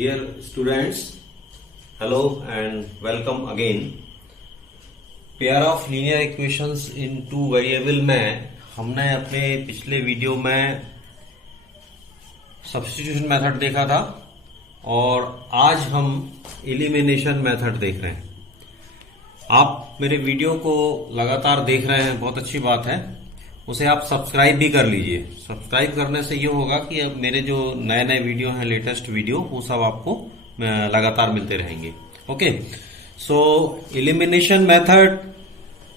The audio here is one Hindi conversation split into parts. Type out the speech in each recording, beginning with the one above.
Dear students, hello and welcome again. Pair of linear equations in two variable में हमने अपने पिछले वीडियो में सब्स्टिट्यूशन मेथड देखा था और आज हम एलिमिनेशन मेथड देख रहे हैं। आप मेरे वीडियो को लगातार देख रहे हैं, बहुत अच्छी बात है। उसे आप सब्सक्राइब भी कर लीजिए। सब्सक्राइब करने से ये होगा कि अब मेरे जो नए नए वीडियो हैं, लेटेस्ट वीडियो, वो सब आपको लगातार मिलते रहेंगे। ओके, सो एलिमिनेशन मेथड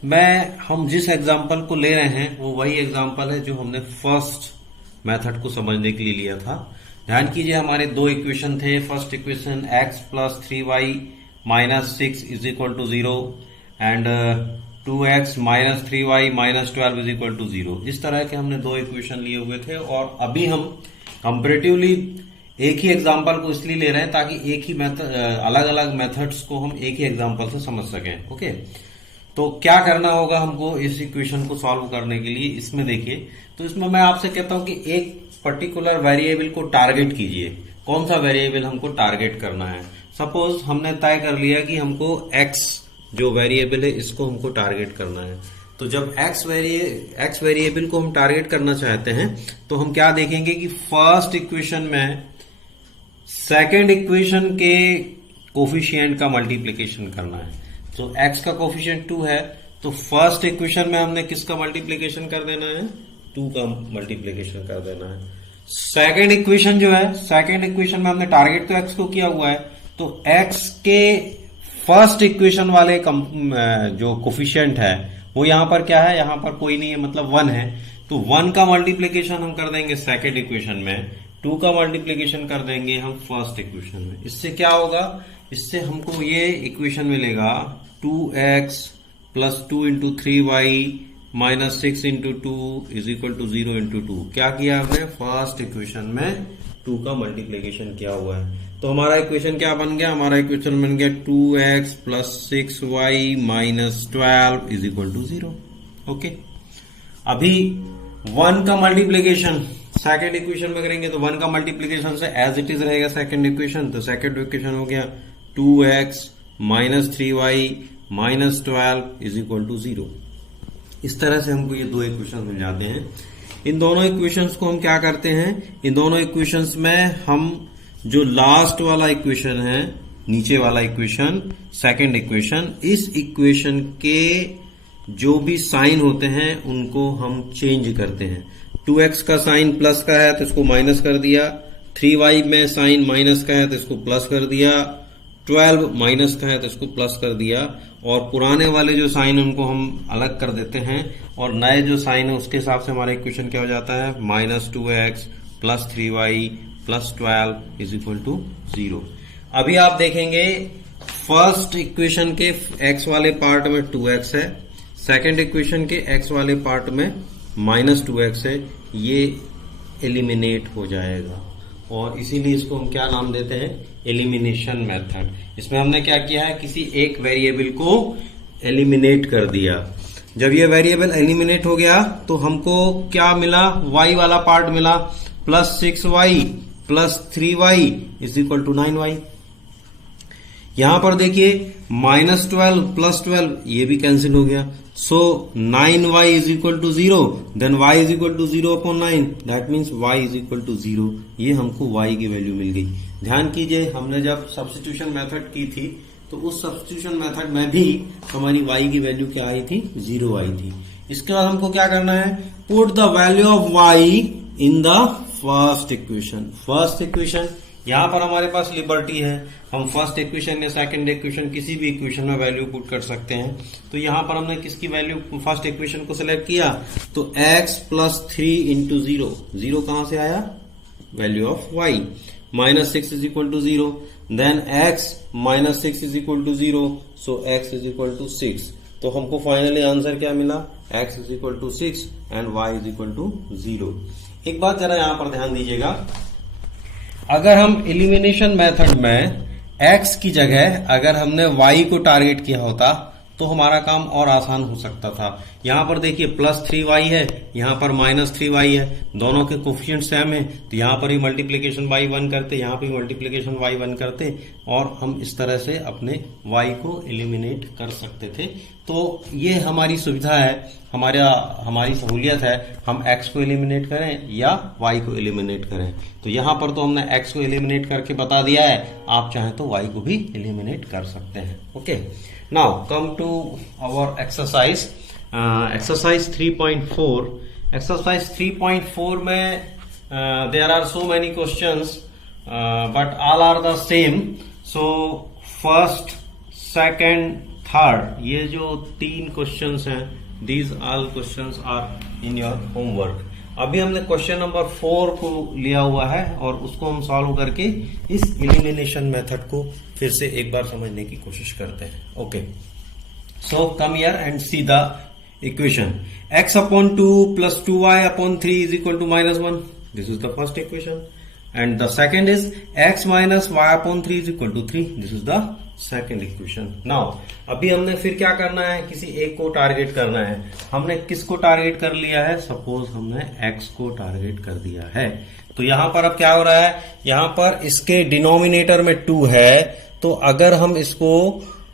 में हम जिस एग्जांपल को ले रहे हैं वो वही एग्जांपल है जो हमने फर्स्ट मेथड को समझने के लिए लिया था। ध्यान कीजिए, हमारे दो इक्वेशन थे। First equation x plus 3y minus 6 is equal to 0 and 2x minus 3y minus 12 is equal to 0। इस तरह के हमने दो इक्वेशन लिए हुए थे और अभी हम कंपैरेटिवली एक ही एग्जांपल को इसलिए ले रहे हैं ताकि एक ही अलग अलग मेथड्स को हम एक ही एग्जांपल से समझ सकें। ओके, तो क्या करना होगा हमको इस इक्वेशन को सॉल्व करने के लिए? इसमें देखिए, तो इसमें मैं आपसे कहता हूं कि एक पर्टिकुलर वेरिएबल को टारगेट कीजिए। कौन सा वेरिएबल हमको टारगेट करना है? सपोज हमने तय कर लिया कि हमको x जो वेरिएबल है इसको हमको टारगेट करना है। तो जब x वेरिएबल को हम टारगेट करना चाहते हैं तो हम क्या देखेंगे कि फर्स्ट इक्वेशन में सेकेंड इक्वेशन के कोफिशिएंट का मल्टीप्लीकेशन करना है। तो x का कोफिशिएंट 2 है, तो फर्स्ट इक्वेशन में हमने किसका मल्टीप्लीकेशन कर देना है? 2 का मल्टीप्लीकेशन कर देना है। सेकेंड इक्वेशन जो है, सेकेंड इक्वेशन में हमने टारगेट तो x को किया हुआ है, तो x के फर्स्ट इक्वेशन वाले जो कोफिशिएंट है वो यहां पर क्या है? यहां पर कोई नहीं है, मतलब 1 है। तो 1 का मल्टीप्लीकेशन हम कर देंगे सेकेंड इक्वेशन में, 2 का मल्टीप्लीकेशन कर देंगे हम फर्स्ट इक्वेशन में। इससे क्या होगा? इससे हमको ये इक्वेशन मिलेगा 2x plus 2 into 3y minus 6 into 2 is equal to 0 into 2। क्या किया हमने? फर्स्ट इक्वेशन में 2 का मल्टीप्लीकेशन किया हुआ है। तो हमारा इक्वेशन क्या बन गया? हमारा इक्वेशन बन गया 2x plus 6y minus 12 is equal to 0। Okay, अभी 1 का मल्टीप्लीकेशन सेकेंड इक्वेशन में करेंगे तो 1 का मल्टीप्लीकेशन से एज इट इज रहेगा सेकेंड इक्वेशन। तो सेकेंड इक्वेशन हो गया 2x minus 3y minus 12 is equal to 0। इस तरह से हमको ये दो इक्वेशन मिल जाते हैं। इन दोनों इक्वेशंस को हम क्या करते हैं? इन दोनों इक्वेशंस में हम जो लास्ट वाला इक्वेशन है, नीचे वाला इक्वेशन, सेकंड इक्वेशन, इस इक्वेशन के जो भी साइन होते हैं उनको हम चेंज करते हैं। 2x का साइन प्लस का है तो इसको माइनस कर दिया, 3y में साइन माइनस का है तो इसको प्लस कर दिया, 12 माइनस का है तो इसको प्लस कर दिया, और पुराने वाले जो साइन उनको हम अलग कर देते हैं और नए जो साइन है उसके हिसाब से हमारा इक्वेशन क्या हो जाता है? Minus 2x plus 3y plus 12 is equal to 0। अभी आप देखेंगे फर्स्ट इक्वेशन के x वाले पार्ट में 2x है, सेकेंड इक्वेशन के x वाले पार्ट में माइनस 2x है। ये एलिमिनेट हो जाएगा और इसीलिए इसको हम क्या नाम देते हैं? Elimination method. इसमें हमने क्या किया है? किसी एक वेरिएबल को एलिमिनेट कर दिया। जब ये वेरिएबल एलिमिनेट हो गया तो हमको क्या मिला? y वाला पार्ट मिला, plus 6y plus 3y is equal to 9y। यहां पर देखिए माइनस 12 प्लस 12 ये भी कैंसिल हो गया। So 9y is equal to 0, then y is equal to 0 upon 9, that means y is equal to 0। ये हमको y की वैल्यू मिल गई। ध्यान कीजिए, हमने जब सब्स्टिट्यूशन मेथड की थी तो उस सब्स्टिट्यूशन मेथड में भी हमारी y की वैल्यू क्या आई थी? 0 आई थी। इसके बाद हमको क्या करना है? Put the value of y in the first equation. First equation, यहां पर हमारे पास लिबर्टी है, हम फर्स्ट इक्वेशन या सेकंड इक्वेशन किसी भी इक्वेशन में वैल्यू पुट कर सकते हैं। तो यहां पर हमने किसकी वैल्यू, फर्स्ट इक्वेशन को सिलेक्ट किया, तो x प्लस 3 इंटू 0, 0 कहां से आया? Value of y, minus 6 is equal to 0, then x minus 6 is equal to 0, so x is equal to 6। तो हमको फाइनली आंसर क्या मिला? x is equal to 6 and y is equal to 0। एक बात जरा यहां पर ध्यान दीजिएगा, अगर हम एलिमिनेशन मेथड में x की जगह अगर हमने y को टारगेट किया होता तो हमारा काम और आसान हो सकता था। यहां पर देखिए +3y है, यहां पर -3y है, दोनों के कोफिशिएंट सेम है, तो यहां पर ही मल्टीप्लीकेशन बाई 1 करते, यहां पर मल्टीप्लीकेशन बाई 1 करते और हम इस तरह से अपने y को एलिमिनेट कर सकते थे। तो ये हमारी सुविधा है, हमारी सहूलियत है, हम x को एलिमिनेट करें या y को एलिमिनेट करें। तो यहां पर तो हमने x को एलिमिनेट करके बता दिया है, आप चाहें तो y को भी एलिमिनेट कर सकते हैं। Okay, now come to our exercise. Exercise 3.4। Exercise 3.4 में there are so many questions but all are the same. So first, second, third, ये जो 3 क्वेश्चंस हैं, these all questions are in your homework. अभी हमने क्वेश्चन नंबर 4 को लिया हुआ है और उसको हम सॉल्व करके इस एलिमिनेशन मेथड को फिर से एक बार समझने की कोशिश करते हैं। Okay, so come here and see the equation. x/2 plus 2y/3 is equal to -1. This is the first equation. And the second is x minus y/3 is equal to 3. This is the second equation. Now, अभी हमने फिर क्या करना है, किसी एक को टारगेट करना है। हमने किसको टारगेट कर लिया है? सपोज हमने x को टारगेट कर दिया है। तो यहां पर अब क्या हो रहा है, यहां पर इसके डिनोमिनेटर में 2 है, तो अगर हम इसको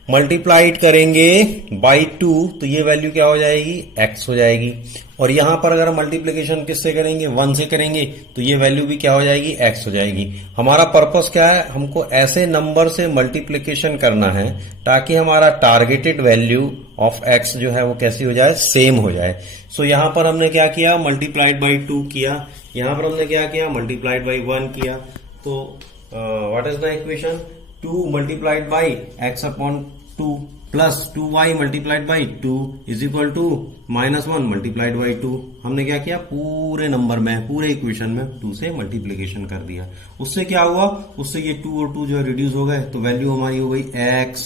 मल्टीप्लाइड करेंगे बाई 2 तो ये वैल्यू क्या हो जाएगी, x हो जाएगी। और यहां पर अगर मल्टीप्लीकेशन किससे करेंगे, 1 से करेंगे, तो ये वैल्यू भी क्या हो जाएगी, x हो जाएगी। हमारा पर्पस क्या है, हमको ऐसे नंबर से मल्टीप्लीकेशन करना है ताकि हमारा टारगेटेड वैल्यू ऑफ x जो है वो कैसी हो जाए, सेम हो जाए। सो यहां पर हमने क्या किया, मल्टीप्लाइड बाई 2 किया, यहां पर हमने क्या किया, मल्टीप्लाइड बाई 1 किया। तो what is the equation, 2 multiplied by x/2 plus 2y multiplied by 2 is equal to -1 multiplied by 2। हमने क्या किया, पूरे नंबर में, पूरे इक्वेशन में 2 से मल्टीप्लीकेशन कर दिया। उससे क्या हुआ, उससे ये 2 और 2 जो है रिड्यूस हो गए, तो वैल्यू हमारी हो गई x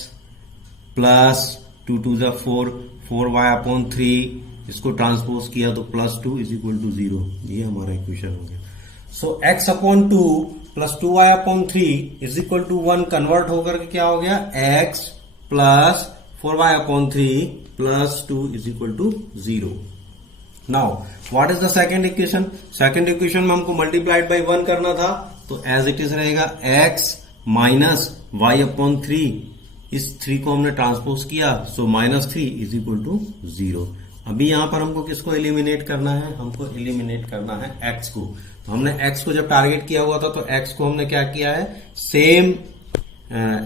प्लस 2 2 ज़ा 4, 4y/3, इसको ट्रांसपोज किया तो +2 इज इक्वल टू 0। ये हमारा इक्वेशन हो गया। So x/2 plus 2y/3 is equal to 1 convert होकर के क्या हो गया, x plus 4y/3 plus 2 is equal to 0। Now what is the second equation, second equation में हमको मल्टीप्लाइड बाई 1 करना था, तो एज इट इज रहेगा x माइनस y/3, इस 3 को हमने ट्रांसपोज किया, सो -3 इज इक्वल टू 0। अभी यहां पर हमको किसको एलिमिनेट करना है, हमको एलिमिनेट करना है x को। तो हमने x को जब टारगेट किया हुआ था तो x को हमने क्या किया है, सेम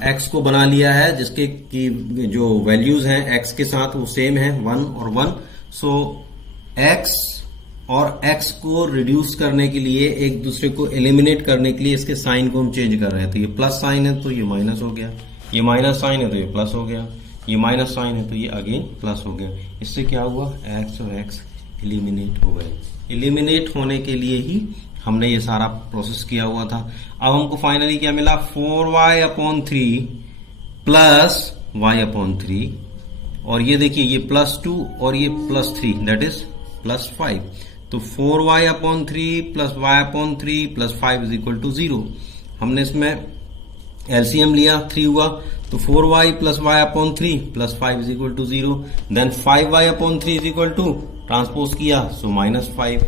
x को बना लिया है, जिसके की जो वैल्यूज हैं x के साथ वो सेम है, 1 और 1। सो x और x को रिड्यूस करने के लिए, एक दूसरे को एलिमिनेट करने के लिए इसके साइन को हम चेंज कर रहे हैं। तो ये प्लस साइन है तो ये माइनस हो गया, ये माइनस साइन है तो ये प्लस हो गया, ये माइनस साइन है तो ये अगेन प्लस हो गया। इससे क्या हुआ, x और x एलिमिनेट हो गए। एलिमिनेट होने के लिए ही हमने ये सारा प्रोसेस किया हुआ था। अब हमको फाइनली क्या मिला, 4y/3 प्लस y/3, और ये देखिए ये +2 और ये +3, दैट इज +5। तो 4y/3 plus y/3 plus 5 is equal to 0। हमने इसमें एलसीएम लिया, 3 हुआ, तो 4y plus y/3 plus 5 is equal to 0। Then 5y/3 is equal to, transpose किया, सो -5।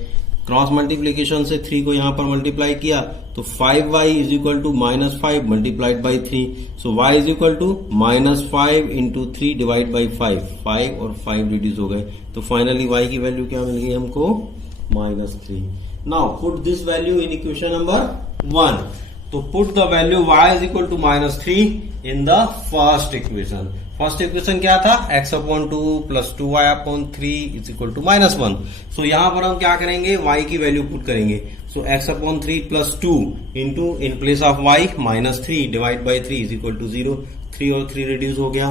क्रॉस मल्टीप्लीकेशन से 3 को यहां पर मल्टीप्लाई किया, तो 5y is equal to -5 multiplied by 3, so y is equal to -5 into 3 divide by 5, 5 और 5 रिड्यूस हो गए। तो फाइनली y की वैल्यू क्या मिल गई हमको, -3। Now put this value in equation number 1। तो put the value y is equal to -3 in the first equation. First equation क्या था, x/2 plus 2y/3 is equal to -1। So यहां पर हम क्या करेंगे, y की वैल्यू पुट करेंगे। So x/3 plus 2 into in place of y -3 divide by 3 is equal to 0। 3 और 3 रिड्यूस हो गया।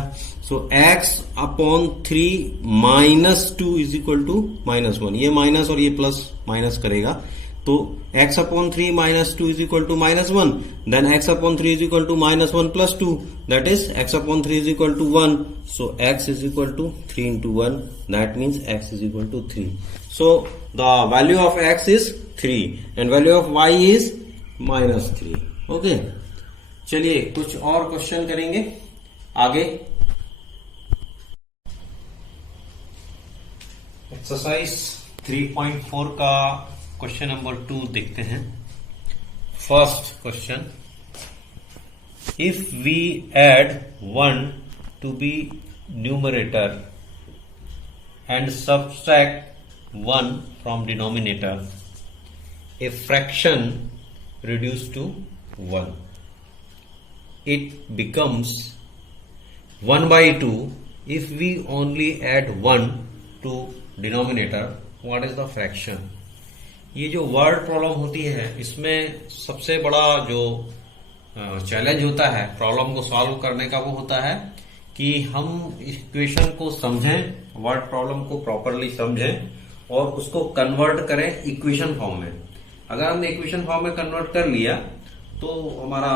So x/3 -2 is equal to -1। ये माइनस और ये प्लस माइनस करेगा, तो x/3 -2 is equal to -1. Then x/3 is equal to -1 plus 2. That is x/3 is equal to 1. So x is equal to 3 into 1. That means x is equal to 3. So the value of x is 3 and value of y is -3. Okay. चलिए कुछ और क्वेश्चन करेंगे आगे। एक्सरसाइज 3.4 का क्वेश्चन नंबर 2 देखते हैं। First question, if we add 1 to be numerator and subtract 1 from denominator, a fraction reduced to 1. It becomes 1 by 2 if we only add 1 to denominator. What is the fraction? ये जो वर्ड प्रॉब्लम होती है इसमें सबसे बड़ा जो चैलेंज होता है प्रॉब्लम को सॉल्व करने का वो होता है कि हम इक्वेशन को समझें, वर्ड प्रॉब्लम को प्रॉपरली समझें और उसको कन्वर्ट करें इक्वेशन फॉर्म में। अगर हमने इक्वेशन फॉर्म में कन्वर्ट कर लिया तो हमारा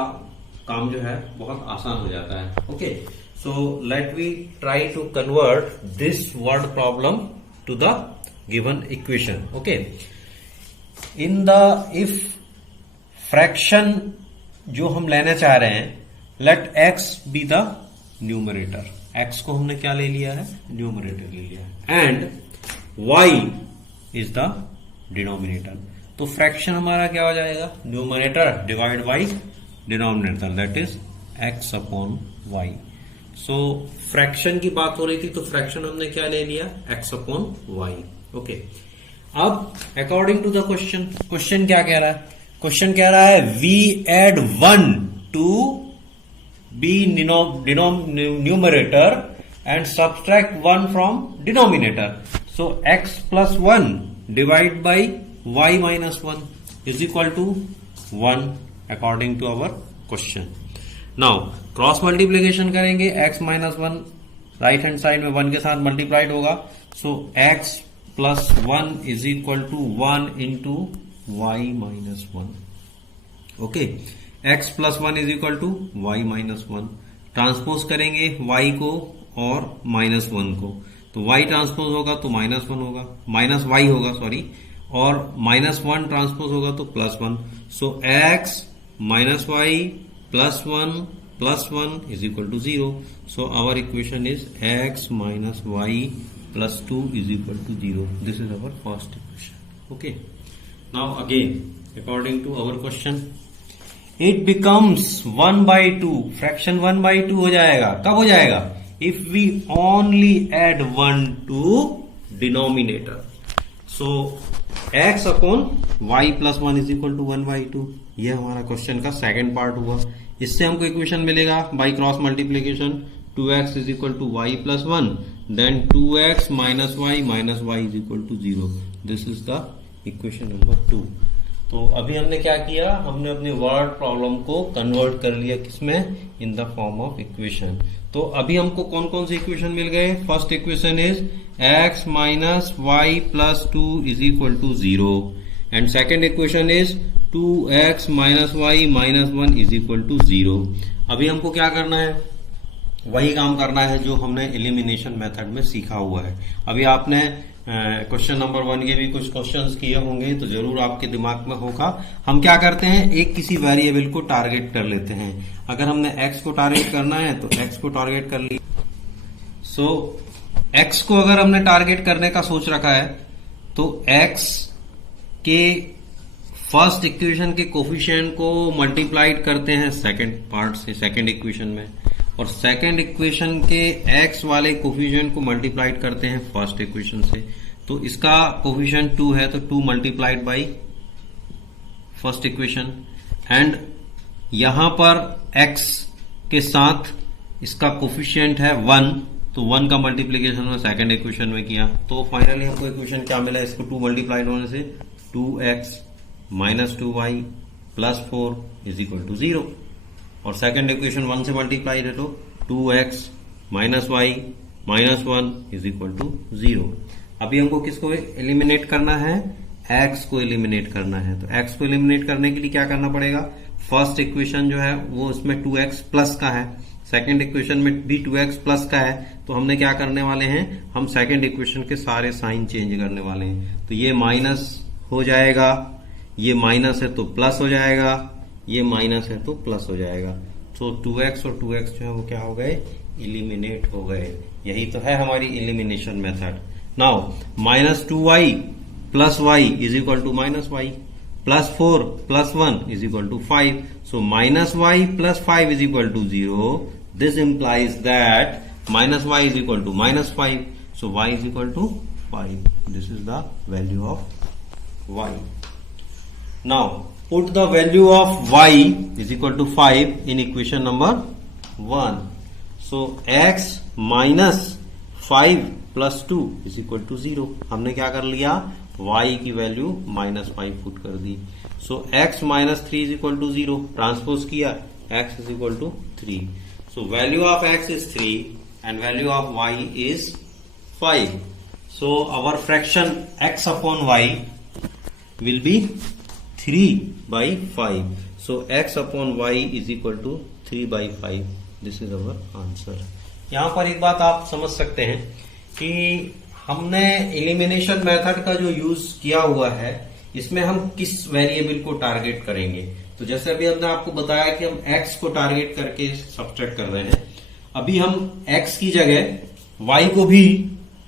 काम जो है बहुत आसान हो जाता है। Okay, so let we try to convert this word problem to the given equation. Okay, in the if fraction जो हम लेना चाह रहे हैं, let x be the numerator. X को हमने क्या ले लिया है? न्यूमरेटर ले लिया है, and y is the denominator. तो फ्रैक्शन हमारा क्या हो जाएगा? Numerator divide by denominator, that is x upon y. So fraction की बात हो रही थी तो फ्रैक्शन हमने क्या ले लिया? X upon y. ओके, अब according to the question, question क्या कह रहा है? क्वेश्चन कह रहा है we add 1 to be numerator and subtract 1 from denominator. So x plus 1 divide by y minus 1 is equal to 1 according to our question. Now cross multiplication करेंगे, x minus 1 right hand side में 1 के साथ मल्टीप्लाइड होगा। सो x plus 1 is equal to 1 into y minus 1. Okay, x plus 1 is equal to y minus 1. Transpose करेंगे y को और माइनस 1 को, तो y ट्रांसपोज होगा तो माइनस 1 होगा, माइनस y होगा सॉरी, और माइनस 1 ट्रांसपोज होगा तो plus 1। So x minus y plus 1 is equal to 0। So our equation is x minus y plus 2 is equal to 0। This is our first equation. Okay, now again according to our question, it becomes 1 by 2। Fraction 1 by 2 हो जाएगा। कब हो जाएगा? If we only add 1 to denominator. So x upon y plus 1 is equal to 1 by 2। ये हमारा क्वेश्चन का सेकंड पार्ट हुआ। इससे हमको इक्वेशन मिलेगा by cross multiplication, 2x is equal to y plus 1, then 2x minus y is equal to 0। This is the equation number 2। तो अभी हमने क्या किया? हमने अपने वर्ड प्रॉब्लम को कन्वर्ट कर लिया किसमें? In the form of equation. तो अभी हमको कौन कौन से इक्वेशन मिल गए? First equation is x minus y plus 2 is equal to 0, and second equation is 2x minus y minus 1 is equal to 0। अभी हमको क्या करना है? वही काम करना है जो हमने एलिमिनेशन मेथड में सीखा हुआ है। अभी आपने क्वेश्चन नंबर 1 के भी कुछ क्वेश्चंस किए होंगे तो जरूर आपके दिमाग में होगा। हम क्या करते हैं? एक किसी वेरिएबल को टारगेट कर लेते हैं। अगर हमने x को टारगेट करना है तो x को टारगेट कर लिया। सो x को अगर हमने टारगेट करने का सोच रखा है तो x के फर्स्ट इक्वेशन के कोफिशिएंट को मल्टीप्लाइड करते हैं सेकंड पार्ट से, सेकंड इक्वेशन में, और सेकंड इक्वेशन के x वाले कोफिशिएंट को मल्टीप्लाइड करते हैं फर्स्ट इक्वेशन से। तो इसका कोफिशिएंट 2 है तो 2 multiplied by first equation, and यहां पर x के साथ इसका कोफिशिएंट है 1, तो 1 का मल्टीप्लीकेशन में सेकंड इक्वेशन में किया तो फाइनली हमको इक्वेशन क्या मिला? इसको 2 मल्टीप्लाइड होने से 2x minus 2y plus 4 is equal to 0, और सेकंड इक्वेशन 1 से मल्टीप्लाइड है तो 2x minus y minus 1 is equal to 0। अभी हमको किसको एलिमिनेट करना है? x को एलिमिनेट करना है। तो x को एलिमिनेट करने के लिए क्या करना पड़ेगा? फर्स्ट इक्वेशन जो है वो इसमें 2x प्लस का है, सेकंड इक्वेशन में भी 2x प्लस का है, तो हमने क्या करने वाले हैं? हम सेकंड इक्वेशन के सारे साइन चेंज करने वाले हैं। तो ये माइनस हो जाएगा, ये माइनस है तो प्लस हो जाएगा, ये माइनस है तो प्लस हो जाएगा। तो 2x और 2x जो है वो क्या हो गए? एलिमिनेट हो गए। यही तो है हमारी elimination method. Now -2y plus y is equal to -y plus 4 plus 1 is equal to 5. So -y plus 5 is equal to 0. This implies that -y is equal to -5. So y is equal to 5. This is the value of y. Now put the value of y is equal to 5 in equation number 1. So x minus 5 plus 2 is equal to 0. हमने क्या कर लिया, y की वैल्यू -5 पुट कर दी. So x minus 3 is equal to 0. Transpose किया, x is equal to 3. So value of x is 3 and value of y is 5. So our fraction x upon y will be 3/5. So x upon y is equal to 3/5. This is our answer. यहां पर एक बात आप समझ सकते हैं कि हमने एलिमिनेशन मेथड का जो यूज किया हुआ है, इसमें हम किस वेरिएबल को टारगेट करेंगे. तो जैसे अभी हमने आपको बताया कि हम x को टारगेट करके सब्ट्रैक्ट कर रहे हैं. अभी हम x की जगह y को भी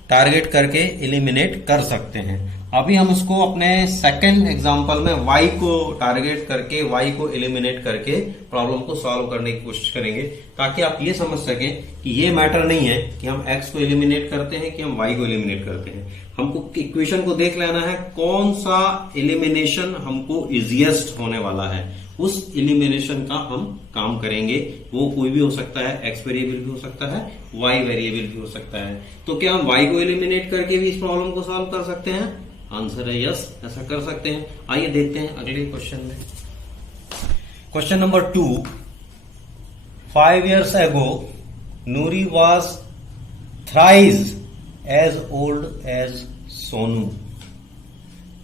टारगेट करके एलिमिनेट कर सकते हैं. अभी हम उसको अपने सेकंड एग्जांपल में y को टारगेट करके, y को एलिमिनेट करके प्रॉब्लम को सॉल्व करने की कोशिश करेंगे, ताकि आप ये समझ सकें कि ये मैटर नहीं है कि हम x को एलिमिनेट करते हैं कि हम y को एलिमिनेट करते हैं. हमको इक्वेशन को देख लेना है कौन सा एलिमिनेशन हमको इजिएस्ट होने वाला है, उस एलिमिनेशन का हम काम करेंगे. वो कोई भी हो सकता है, x वेरिएबल भी हो सकता है, y वेरिएबल भी हो सकता है. तो क्या हम y को एलिमिनेट करके भी इस प्रॉब्लम को सॉल्व कर सकते हैं? आंसर है यस, ऐसा कर सकते हैं. आइए देखते हैं अगले क्वेश्चन में. Question number 2. 5 years ago, Nuri was thrice as old as Sonu.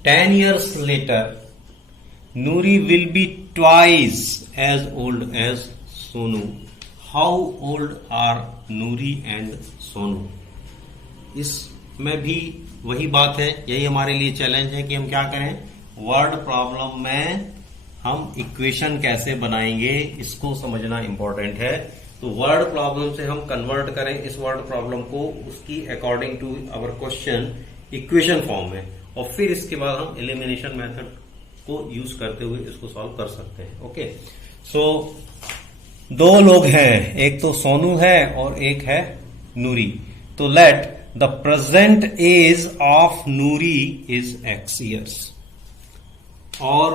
10 years later, Nuri will be twice as old as Sonu. How old are Nuri and Sonu? इसमें भी वही बात है, यही हमारे लिए चैलेंज है कि हम क्या करें, वर्ड प्रॉब्लम में हम इक्वेशन कैसे बनाएंगे, इसको समझना इंपॉर्टेंट है. तो वर्ड प्रॉब्लम से हम कन्वर्ट करें इस वर्ड प्रॉब्लम को उसकी according to our question equation form में, और फिर इसके बाद हम एलिमिनेशन मेथड को यूज करते हुए इसको सॉल्व कर सकते हैं. ओके, सो 2 लोग हैं, एक तो सोनू है और एक है नूरी. तो let the present age of Noori is x years और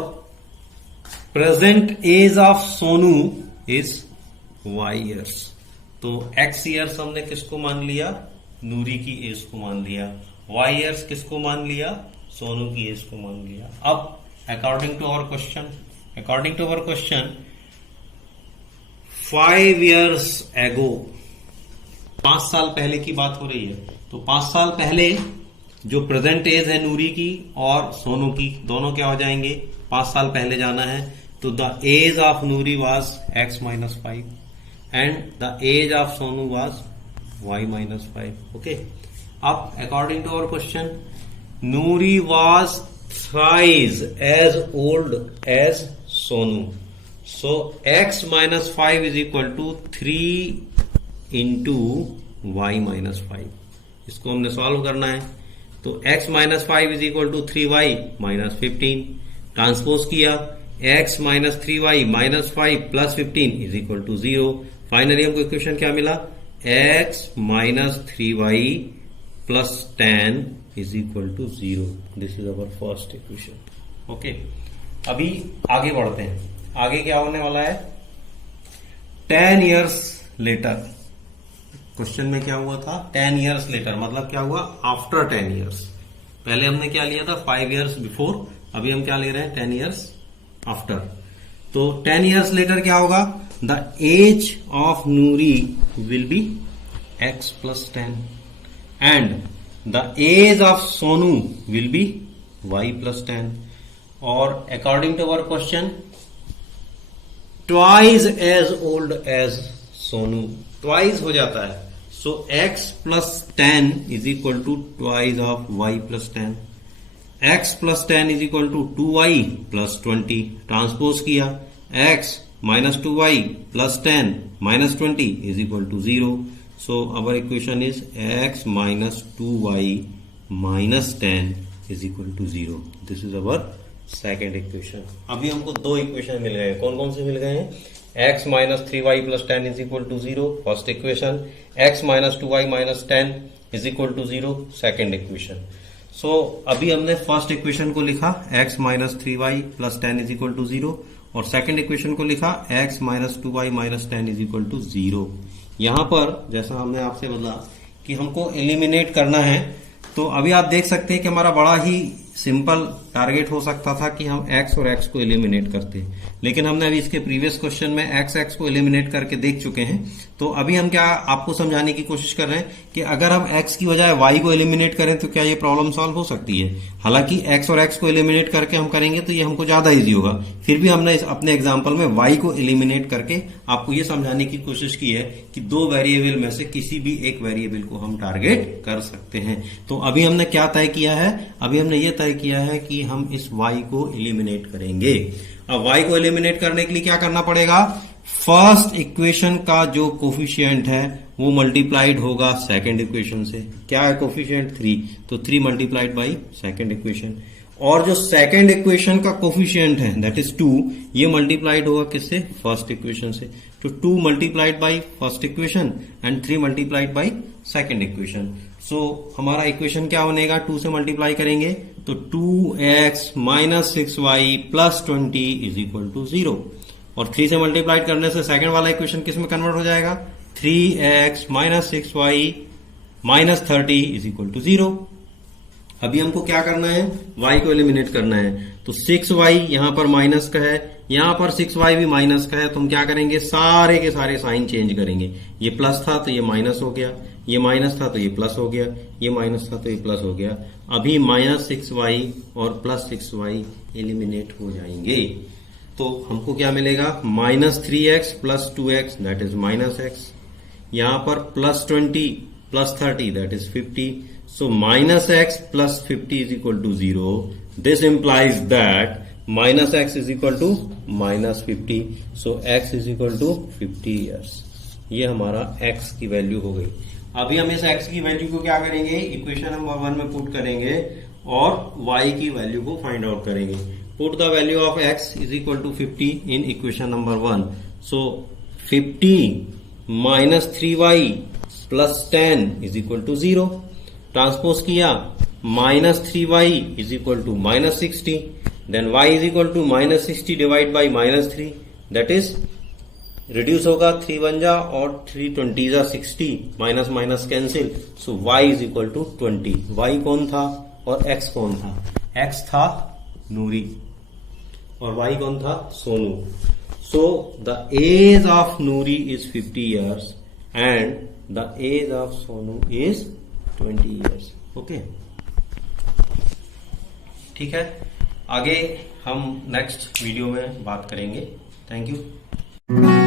present age of Sonu is y years. तो x years हमने किसको मान लिया, नूरी की एज को मान लिया. y years किसको मान लिया, सोनू की एज को मान लिया. अब अकॉर्डिंग टू अवर क्वेश्चन 5 years ago, 5 साल पहले की बात हो रही है. तो 5 साल पहले जो प्रेजेंट एज है नूरी की और सोनू की, दोनों क्या हो जाएंगे, 5 साल पहले जाना है. तो the age of Noori was x minus 5 and the age of Sonu was y minus 5. Okay, अब according to our question Noori was thrice as old as Sonu. So x minus 5 is equal to 3 into y minus 5. इसको हमने सॉल्व करना है. तो x minus 5 is equal to 3y minus 15. Transpose किया, x minus 3y minus 5 plus 15 is equal to 0. Finally हमको इक्वेशन क्या मिला, x minus 3y plus 10 is equal to 0. This is our first equation. Okay. अभी आगे बढ़ते हैं. आगे क्या होने वाला है, 10 years later. क्वेश्चन में क्या हुआ था, 10 years later मतलब क्या हुआ, आफ्टर 10 years. पहले हमने क्या लिया था, 5 years before. अभी हम क्या ले रहे हैं, 10 years after. तो 10 years later क्या होगा, the age of Noori will be x plus 10 and the age of Sonu will be y plus 10. और according to our question twice as old as Sonu, twice हो जाता है. So x plus 10 is equal to twice of y plus 10. x plus 10 is equal to 2y plus 20. Transpose किया, x minus 2y plus 10 minus 20 is equal to 0. So our equation is x minus 2y -10 is equal to 0। This is our second equation. अभी हमको दो इक्वेशन मिल गए हैं। कौन कौन से मिल गए हैं? x minus 3y plus 10 is equal to 0 first equation, x minus 2y minus 10 is equal to 0 second equation. So अभी हमने फर्स्ट इक्वेशन को लिखा x minus 3y plus 10 is equal to 0 और सेकेंड इक्वेशन को लिखा x minus 2y minus 10 is equal to 0। यहां पर जैसा हमने आपसे बोला कि हमको एलिमिनेट करना है, तो अभी आप देख सकते हैं कि हमारा बड़ा ही सिंपल टारगेट हो सकता था कि हम x और x को एलिमिनेट करते, लेकिन हमने अभी इसके प्रीवियस क्वेश्चन में x को एलिमिनेट करके देख चुके हैं। तो अभी हम क्या आपको समझाने की कोशिश कर रहे हैं कि अगर हम x की बजाय y को एलिमिनेट करें तो क्या ये प्रॉब्लम सॉल्व हो सकती है। हालांकि x और x को एलिमिनेट करके हम करेंगे तो ये हमको ज्यादा इजी होगा, फिर भी हमने अपने एग्जाम्पल में y को एलिमिनेट करके आपको ये समझाने की कोशिश की है कि दो वेरिएबल में से किसी भी एक वेरिएबल को हम टारगेट कर सकते हैं। तो अभी हमने क्या तय किया है? अभी हमने ये तय किया है कि हम इस y को एलिमिनेट करेंगे। अब y को एलिमिनेट करने के लिए क्या करना पड़ेगा? फर्स्ट इक्वेशन का जो कोफिशिएंट है वो मल्टीप्लाइड होगा सेकंड इक्वेशन से। क्या है कोफिशिएंट? 3, तो 3 मल्टीप्लाइड बाई सेकंड इक्वेशन। और जो सेकंड इक्वेशन का कोफिशिएंट है दैट इज 2, ये मल्टीप्लाइड होगा किससे? फर्स्ट इक्वेशन से। तो 2 multiplied by first equation and 3 multiplied by second equation. So हमारा इक्वेशन क्या बनेगा? 2 से मल्टीप्लाई करेंगे तो 2x minus 6y plus 20 is equal to 0 और 3 से मल्टीप्लाई करने से सेकंड वाला इक्वेशन किस में कन्वर्ट हो जाएगा? 3x minus 6y minus 30 is equal to 0। अभी हमको क्या करना है? y को एलिमिनेट करना है। तो 6y यहां पर माइनस का है, यहां पर 6y भी माइनस का है, तो हम क्या करेंगे? सारे के सारे साइन चेंज करेंगे। ये प्लस था तो ये माइनस हो गया, ये माइनस था तो ये प्लस हो गया, ये माइनस था तो ये प्लस हो गया। अभी माइनस 6y और प्लस 6y एलिमिनेट हो जाएंगे, तो हमको क्या मिलेगा? Minus 3x plus 2x that is minus x, यहां पर plus 20 plus 30 that is 50। So minus x plus 50 is equal to 0। This implies that minus x is equal to minus 50। So x is equal to 50 years. ये हमारा x की वैल्यू हो गई। अभी हम इस x की वैल्यू को क्या करेंगे? इक्वेशन नंबर 1 में पुट करेंगे और y की वैल्यू को फाइंड आउट करेंगे। Put the value of x is equal to 50 in equation number 1। So 50 minus 3y plus 10 is equal to 0। Transpose किया, minus 3y is equal to minus 60, then y is equal to minus 60 divide by minus 3 that is reduce होगा, 3 1 जा और 3 20 जा 60, minus minus cancel. So y is equal to 20। y कौन था और x कौन था? x था नूरी और y कौन था? Sonu. So the age of Noori is 50 years and the age of Sonu is 20 years. Okay, ठीक है। आगे हम नेक्स्ट वीडियो में बात करेंगे। Thank you.